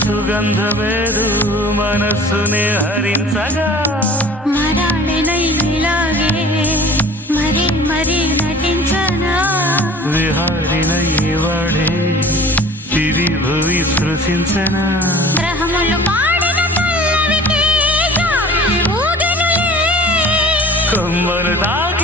సుగంధమేదు మనస్సునే హరించగా మరాళినైలాగే మరీ మరీ నటించనా విహారినై వాడే దివి భువి స్పృశించనా గ్రహములు పాడిన పల్లవికి జాబిలి ఊగెనులే కొమ్మలు దాకా